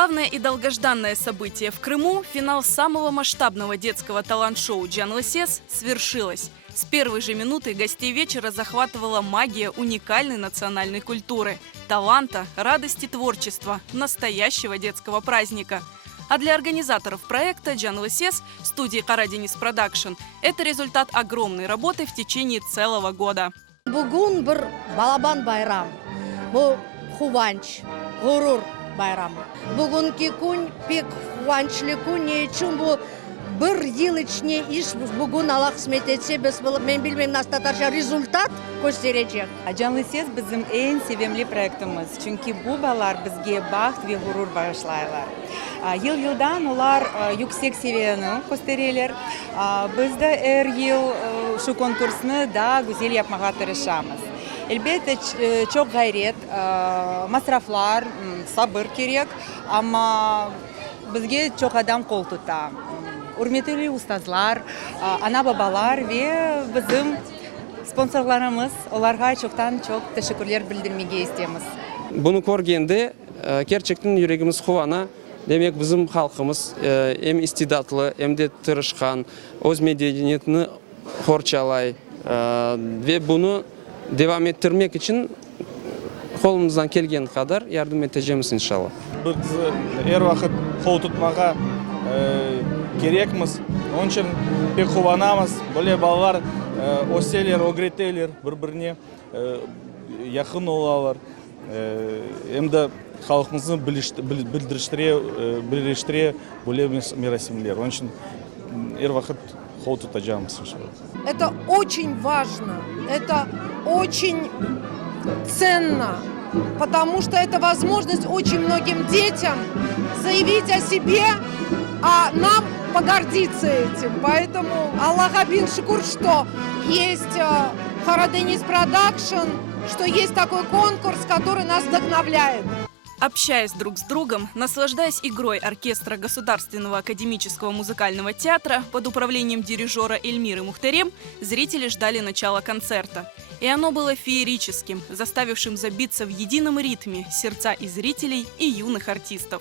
Главное и долгожданное событие в Крыму, финал самого масштабного детского талант-шоу «Джанлы Сес» свершилось. С первой же минуты гостей вечера захватывала магия уникальной национальной культуры, таланта, радости творчества, настоящего детского праздника. А для организаторов проекта «Джанлы Сес» студии «Караденис Продакшн» это результат огромной работы в течение целого года. Бүгін бір балабан байрам, бұл қуанч, ғұрур байрам. Бүгінгі күн пек қуанчлы күн, не үшін бұл бір ел ішіне іш бүгін Аллах қызмет етсе, мен білмеймін настатарша результат көстерecek. Джанлы Сес bizim en sevimli проектimiz. Çünkü bu ballar bizge baxt ve gurur bağışlaylar. Yıl-yıldan onlar yüksek seviyeni gösteriyorlar. Biz de her yıl şu konkursunu daha güzel yapmaya tırışamız. Elbette çok gayret, masraflar, sabır gerek ama bizge çok adam kol tutar. Hürmetli ustazlar, ana babalar ve bizim sponsorlarımız, onlara çok teşekkürler bildirmeye istiyoruz. Bunu көргенде gerçekten yüreğimiz kuvana. Demek bizim halkımız hem istidatlı hem de tırışkan, öz medeniyetini horçalay ve bunu devam ettirmek için kolumuzdan kelgen kadar yardım edeceğiz inşallah. Biz her vakit kol tutmağa gerekmiz. Onun için pek kovanamız. Böyle ballar öseler, öğretirler birbirine yakın olalar. Hem de halkımızı birleştire böyle merasimler. Onun için her vakit kol tutacağımız inşallah. Это очень важно, это очень ценно, потому что это возможность очень многим детям заявить о себе, а нам погордиться этим. Поэтому Аллаха бин шукур, что есть Караденис Продакшн, что есть такой конкурс, который нас вдохновляет. Общаясь друг с другом, наслаждаясь игрой оркестра Государственного академического музыкального театра под управлением дирижера Эльмиры Мухтарем, зрители ждали начала концерта. И оно было феерическим, заставившим забиться в едином ритме сердца и зрителей, и юных артистов.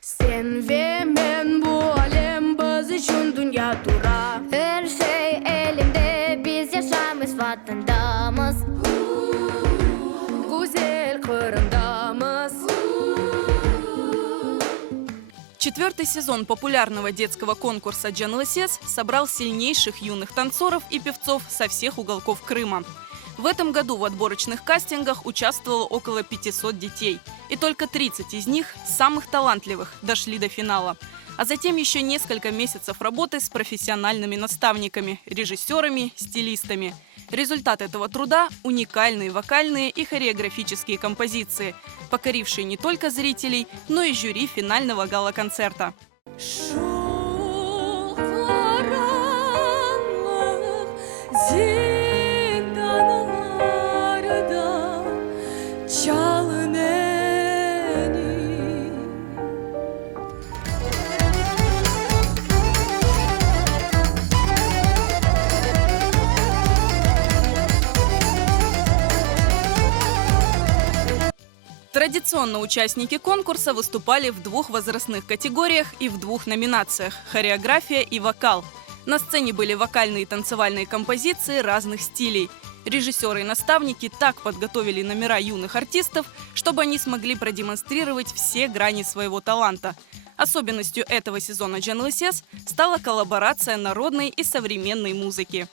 Sen ve men bu alem biz için dünya dura. Her şey elimde, biz yaşamız vatandamız. Güzel kırındamız. Четвертый сезон популярного детского конкурса «Джанлы Сес» собрал сильнейших юных танцоров и певцов со всех уголков Крыма. В этом году в отборочных кастингах участвовало около 500 детей. И только 30 из них, самых талантливых, дошли до финала. А затем еще несколько месяцев работы с профессиональными наставниками, режиссерами, стилистами. Результат этого труда – уникальные вокальные и хореографические композиции, покорившие не только зрителей, но и жюри финального гала-концерта. Традиционно участники конкурса выступали в двух возрастных категориях и в двух номинациях – хореография и вокал. На сцене были вокальные и танцевальные композиции разных стилей. Режиссеры и наставники так подготовили номера юных артистов, чтобы они смогли продемонстрировать все грани своего таланта. Особенностью этого сезона «Джанлы Сес» стала коллаборация народной и современной музыки.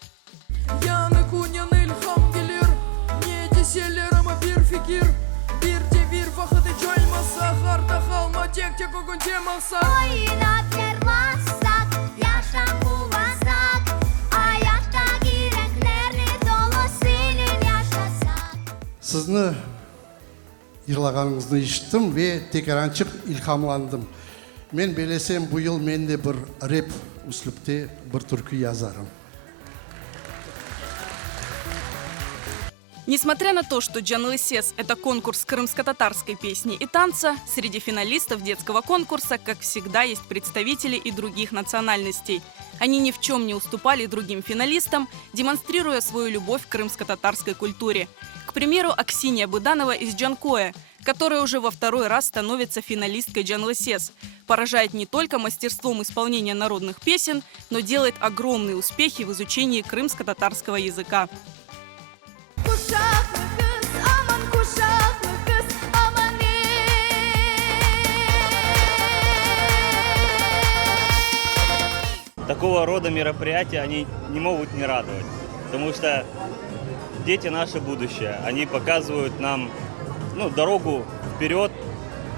Sizni йырлағаныңызды ишеттім ве текеранчық илхамландым. Мен белесем бұйыл мен де бір рэп үсліпте бір түркі язарым. Несмотря на то, что Джанлысес – это конкурс крымско-татарской песни и танца, среди финалистов детского конкурса, как всегда, есть представители и других национальностей. Они ни в чем не уступали другим финалистам, демонстрируя свою любовь к крымско-татарской культуре. К примеру, Аксинья Быданова из Джанкоя, которая уже во второй раз становится финалисткой Джанлысес, поражает не только мастерством исполнения народных песен, но делает огромные успехи в изучении крымско-татарского языка. Kuşaklı kız, aman kuşaklı kız, aman Такого рода мероприятия, они не могут не радовать, потому что дети – наше будущее. Они показывают нам дорогу вперед,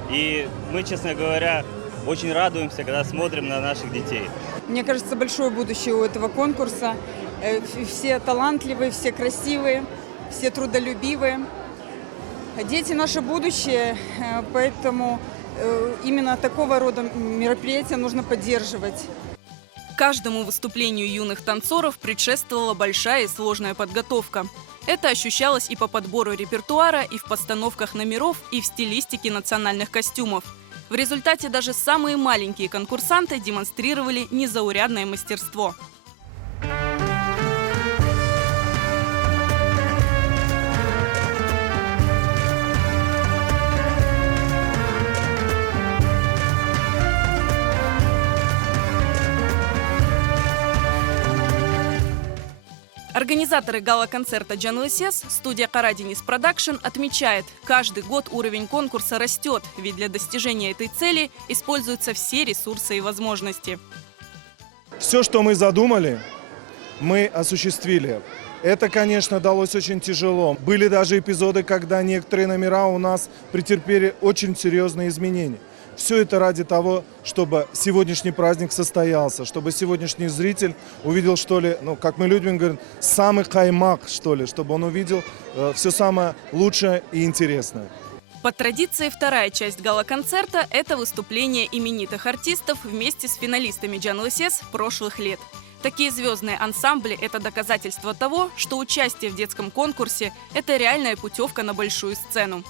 и мы, честно говоря, очень радуемся, когда смотрим на наших детей. Мне кажется, большое будущее у этого конкурса. Все талантливые, все красивые, все трудолюбивые. Дети – наше будущее, поэтому именно такого рода мероприятия нужно поддерживать. Каждому выступлению юных танцоров предшествовала большая и сложная подготовка. Это ощущалось и по подбору репертуара, и в постановках номеров, и в стилистике национальных костюмов. В результате даже самые маленькие конкурсанты демонстрировали незаурядное мастерство. Организаторы гала-концерта «Джанлысес», студия «Карадинис Продакшн» отмечает, каждый год уровень конкурса растет, ведь для достижения этой цели используются все ресурсы и возможности. Все, что мы задумали, мы осуществили. Это, конечно, далось очень тяжело. Были даже эпизоды, когда некоторые номера у нас претерпели очень серьезные изменения. Все это ради того, чтобы сегодняшний праздник состоялся, чтобы сегодняшний зритель увидел, что ли, как мы любим говорить, самый каймак, что ли, чтобы он увидел все самое лучшее и интересное. По традиции, вторая часть гала-концерта – это выступление именитых артистов вместе с финалистами Джанлысес прошлых лет. Такие звездные ансамбли – это доказательство того, что участие в детском конкурсе – это реальная путевка на большую сцену.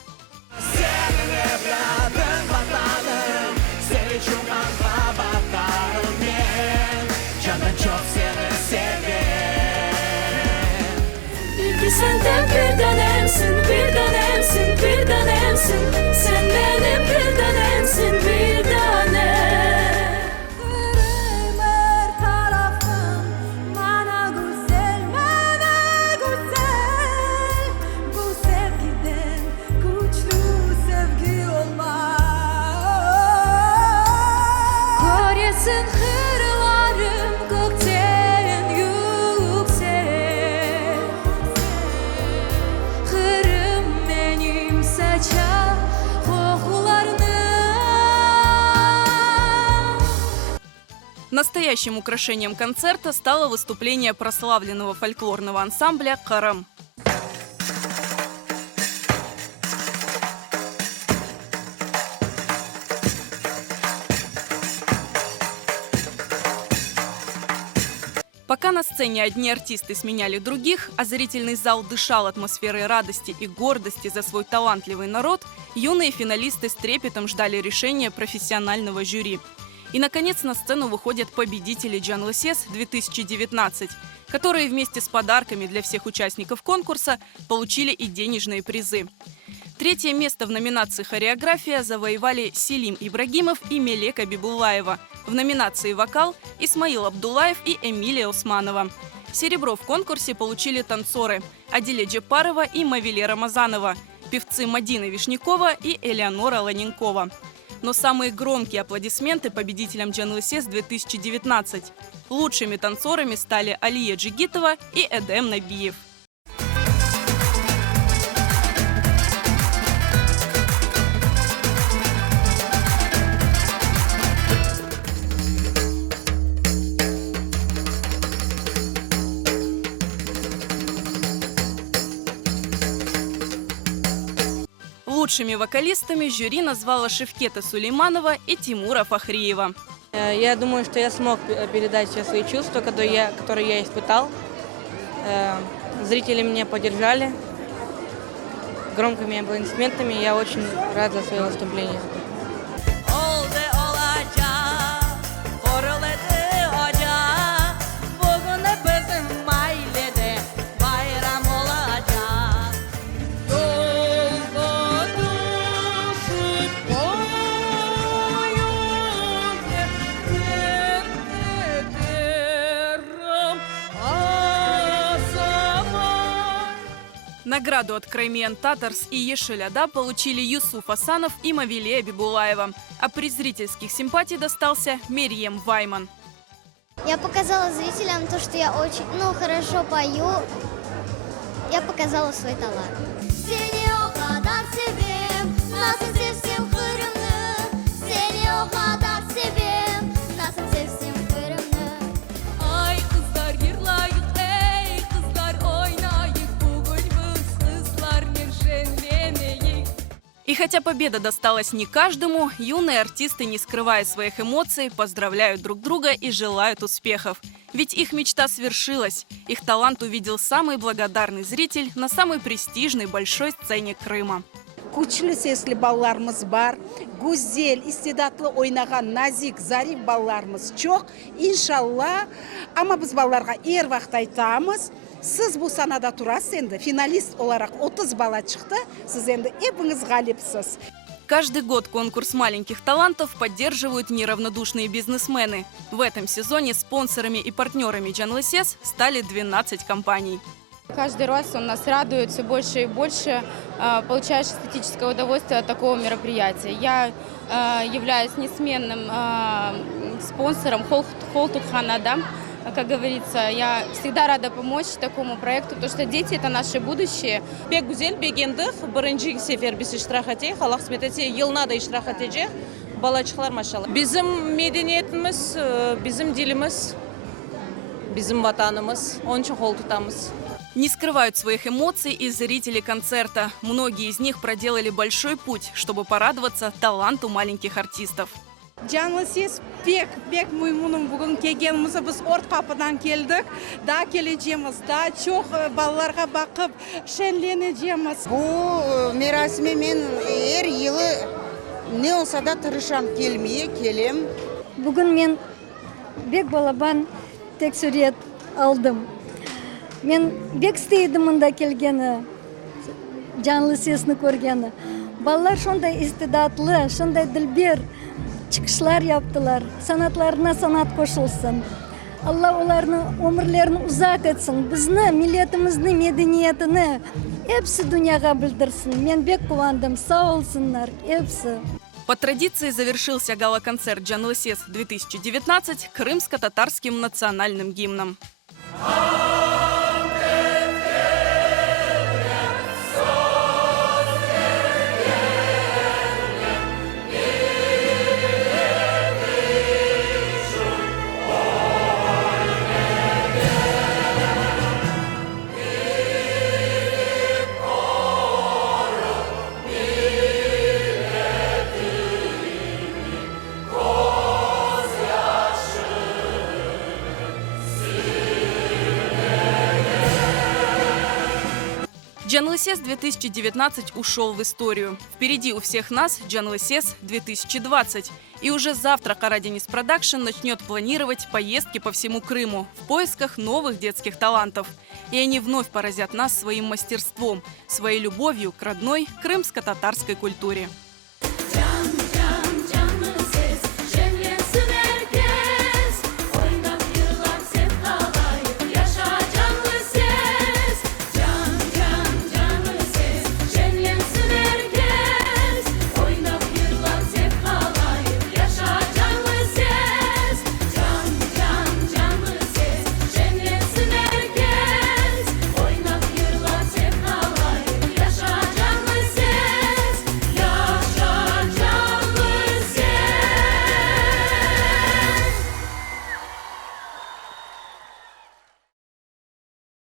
Sen de bir tanemsin, bir tanemsin, bir tanemsin. Sen benim bir tanemsin, bir tanem. Kırım her tarafım, bana güzel, bu sevgiden güçlü sevgi olmaz. Koryasın hırlarım gökten yüksek. Kırım benim saçar kokularını. Настоящим украшением концерта стало выступление прославленного фольклорного ансамбля «Кырым». Пока на сцене одни артисты сменяли других, а зрительный зал дышал атмосферой радости и гордости за свой талантливый народ, юные финалисты с трепетом ждали решения профессионального жюри. И, наконец, на сцену выходят победители Джанлысес 2019, которые вместе с подарками для всех участников конкурса получили и денежные призы. Третье место в номинации «Хореография» завоевали Селим Ибрагимов и Мелека Бибулаева. В номинации «Вокал» – Исмаил Абдулаев и Эмилия Усманова. Серебро в конкурсе получили танцоры Адиле Джепарова и Мавиле Рамазанова, певцы Мадина Вишнякова и Элеонора Ланенкова. Но самые громкие аплодисменты победителям Джанлысес 2019. Лучшими танцорами стали Алия Джигитова и Эдем Набиев. Лучшими вокалистами жюри назвало Шевкета Сулейманова и Тимура Фахриева. Я думаю, что я смог передать все свои чувства, которые я испытал. Зрители меня поддержали громкими аплодисментами. Я очень рад за свое выступление. Награду от Краймен Татарс и Ешеляда получили Юсуф Асанов и Мавилея Бибулаева. А приз зрительских симпатий достался Мерьем Вайман. Я показала зрителям то, что я очень, хорошо пою. Я показала свой талант. И хотя победа досталась не каждому, юные артисты, не скрывая своих эмоций, поздравляют друг друга и желают успехов. Ведь их мечта свершилась. Их талант увидел самый благодарный зритель на самой престижной большой сцене Крыма. Күчлі сеслі балаларымыз бар, гүзел, истедатлы ойнаған назик, зариф балаларымыз жоқ. Иншалла, ама біз балаларға ер вақыт айтамыз. Сіз бұл санада тұрасыз енді, финалист оларақ 30 бала шықты, сіз енді епіңіз ғалипсіз. Каждый год конкурс маленьких талантов поддерживают неравнодушные бизнесмены. В этом сезоне спонсорами и партнерами Джанлысес стали 12 компаний. Каждый раз он нас радует все больше и больше, получаешь эстетическое удовольствие от такого мероприятия. Я являюсь несменным спонсором Холтуханада. Как говорится, я всегда рада помочь такому проекту, потому что дети – это наше будущее. Бек гүзел бегендих, бірінші сефер біз иштирах етей, халық сметете елна да иштирах етежек, балачықлар машалла. Bizim медениетіміз, bizim dilimiz, bizim ватанымыз, onun için хол тұтамыз. Не скрывают своих эмоций и зрители концерта. Многие из них проделали большой путь, чтобы порадоваться таланту маленьких артистов. Джанлысес бек моймуным бүгін келгенімізі біз орт қапыдан келдік. Да кележеміз, да чоқ балаларға бақып шенленежеміз. Бұл мерасыме мен әр елі не олса да тырышам келмeye келем. Бүгін мен бек балабан тексурет алдым. Мен бек стейдім мұнда келгені, Джанлысесні көргені. Балалар шондай истедатлы, шондай ділбер çıkışlar yaptılar. Sanatlarına sanat koşulsun. Allah onların ömürlerini uzak etsin. Bizni, milletimizni, medeniyetini hepsi dünyaya bildirsin. Men bek kıvandım. Sağ olsunlar. Hepsi. По традиции завершился гала-концерт Джанлысес 2019 крымско-татарским национальным гимном. Джанлысес 2019 ушел в историю. Впереди у всех нас Джанлысес 2020. И уже завтра Караденис Продакшн начнет планировать поездки по всему Крыму в поисках новых детских талантов. И они вновь поразят нас своим мастерством, своей любовью к родной крымско-татарской культуре.